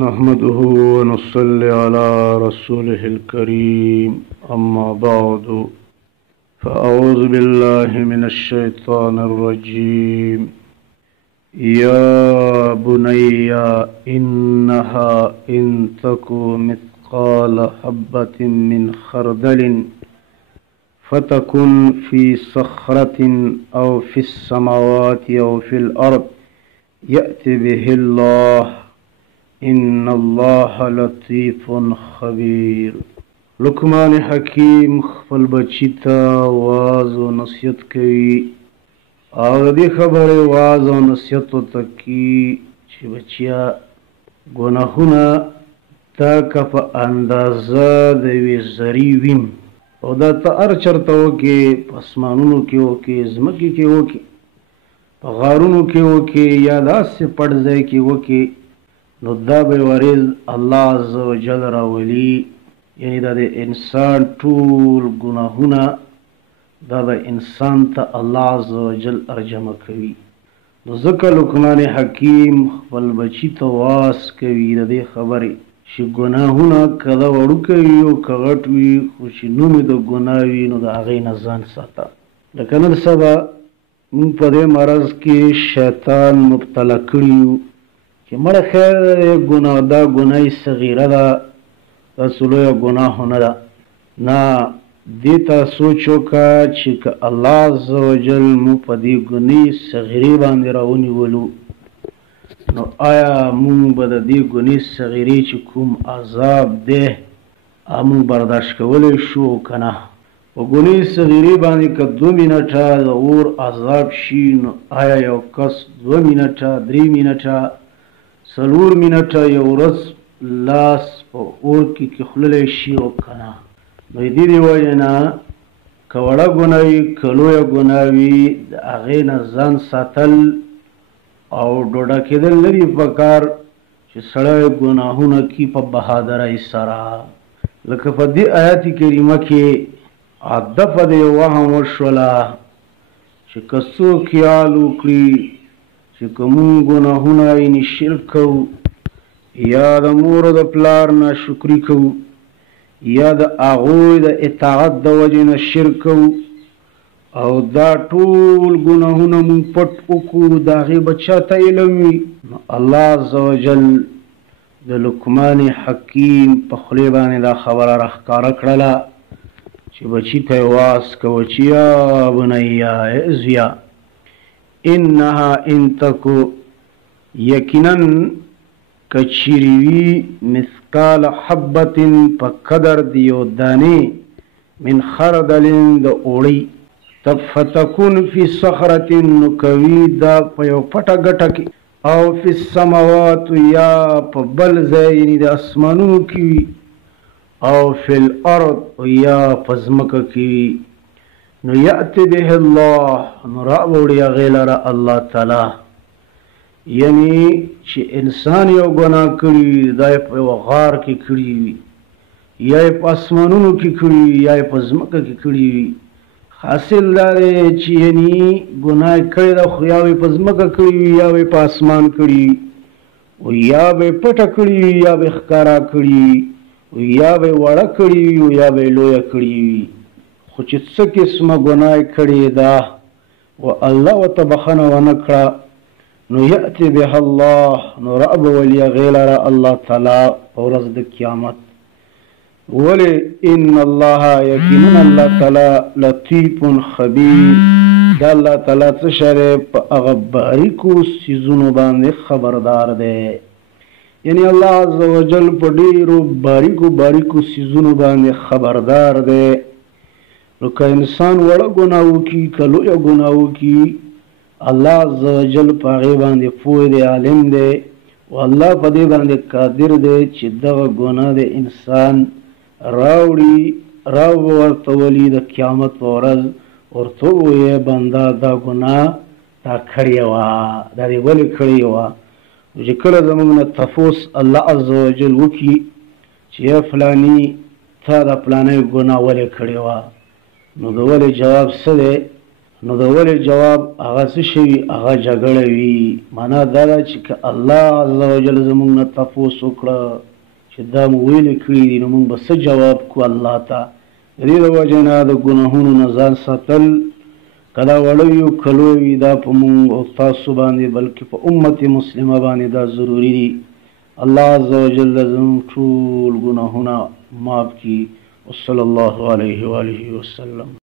نحمده ونصلي على رسوله الكريم أما بعد فأعوذ بالله من الشيطان الرجيم يا بني إنها إن تك مثقال حبة من خردل فتكن في صخرة أو في السماوات أو في الأرض يأتي به الله إن الله لطيف خبير. لقمان حکیم خپل بچی ته واز و نصیحت کوي. هغه دې خبرې واز او نصیحت ورته کوي چې بچیا ګناهونه تا که په اندازه د یوې ذرې ویم او دا ته هر چېرته وکړې، په اسمانونو کې وکړې، ځمکې کې وکړې، په غارونو کې وکړې یا داسې پټ ځای کې وکړې، نو دا به ورځ الله عز وجل راولي. یعنی دا د انسان ټول ګناهونه دا به انسان ته الله عز وجل ارجمه کوي. نو ځکه لقمان حکیم خپل بچي ته واس کوي د دې خبرې چې ګناهونه که دا وړوکی وي او که غټ وي، خو چې نوم یې د ګناه وي نو د هغې نه ځان ساته. لکه نن سبا موږ په دې مرض کې شیطان مبتلا کړي یو چې مړه خیر دا ګناه صغیره ده، داسې لویه ګناه نه ده. نه، دې ته سوچ وکړه چې که الله عز وجل مو په دې ګناه صغیرې باندې راونیولو نو آیا مونږ به د دې ګناه صغیرې چې کوم عذاب دی مونږ برداشت کولی شو که نه؟ په ګناه صغیرې باندې که 2 منټه د اور عذاب شي نو آیا یو کس 2 منټه 3 منټه 4 منټه یو ورځ لاس په اور کې کیښللی شي او که نه؟ نو د دې وجې نه که وړه ګناه وي که لویه ګناه وي د هغې نه ځان ساتل او ډوډه کېدل نه دي پکار چې سړی ګناهونه کي په بهادرۍ سره. لکه په دې آیات کریمه کې دفعه د یو وهم وشوله چې که څوک خیال وکړي چې که مونږ ګناهونه یعنې شرک کوو یا د مور او د پلار ناشکري کوو یا د هغوی د اطاعت د وجې نه شرک کوو او دا ټول ګناهونه مونږ پټ وکړو، د هغې به چاته علم وي؟ نو الله عز وجل د لقمان حکیم په خولې باندې دا خبره راښکاره کړله چې بچي ته یې واس کوه چې یا بنیه ازویه انها ان تکو یقینا که چیرې وي مثقال حبة په قدر د یو دانې من خردل د اوړۍ فتکون فی صخرة نو کوي دا په یو پټه ګټه کې او فی السماوات یا په بل ځای یعنې د اسمانونو کې وي او فی الارض یا په ځمکه کې وي نو یأتی به الله نو راوړي هغې لره الله تعالی. یعنی چې انسان یو ګناه کړي دا یې په یوه غار کې کړي وي یا یې په اسمانونو کې کړي وي یا یې په ځمکه کې کړي وي، حاصل دا دی چې یعنی ګناه یې کړې ده خو یا به یې په ځمکه کړي وي یا به یې په اسمان کړي وي یا به یې پټه کړي وي یا به یې ښکاره کړي وي یا به یې وړه کړي وي یا به یې لویه کړي وي، خو چې څه قسمه ګناه یې کړې ده و الله ورته بخښنه ونه کړه نو یأتی به الله نو راولي هغې لره الله تعالی په ورځ د قیامت. ولې ان الله یقینا الله تعالی لطیف خبیر، دا الله تعالی څه شی دی په هغه باریکو څیزونو باندې خبردار دی. یعنی الله عز وجل په ډېرو باریکو څیزونو باندې خبردار دی. نو که انسان وړه ګناه وکړي که لویه ګناه وکړي الله عز وجل په هغې باندې پوه دی، عالم دی او الله په دې باندې قادر دی چې دغه ګناه د انسان ورته ولي د قیامت په ورځ ورته ووایي بنده دا ګناه تا کړې وه، دا دې ولې کړې وه؟ چې کله زموږ نه تپوس الله عز وجل وکړي چې یا فلاني تا دا فلانی ګناه ولې کړې وه نو د ولې جواب څه دی؟ نو د ولې جواب هغه څه شي هغه جګړه وي. معنا دا ده چې که الله عز وجل زمونږ نه تپوس وکړه چې دا مو ویلې کړي دي نو مونږ به څه جواب کړو الله ته. د دې د وجې نه د ګناهونو نه ځان ساتل که دا وړه وي او که لوی وي دا په مونږ او تاسو باندې بلکې په امت مسلمه باندې دا ضروري دي. الله عز وجل زمونږ ټول ګناهونه معاف کړي. وصلی الله علیه وآله وسلم.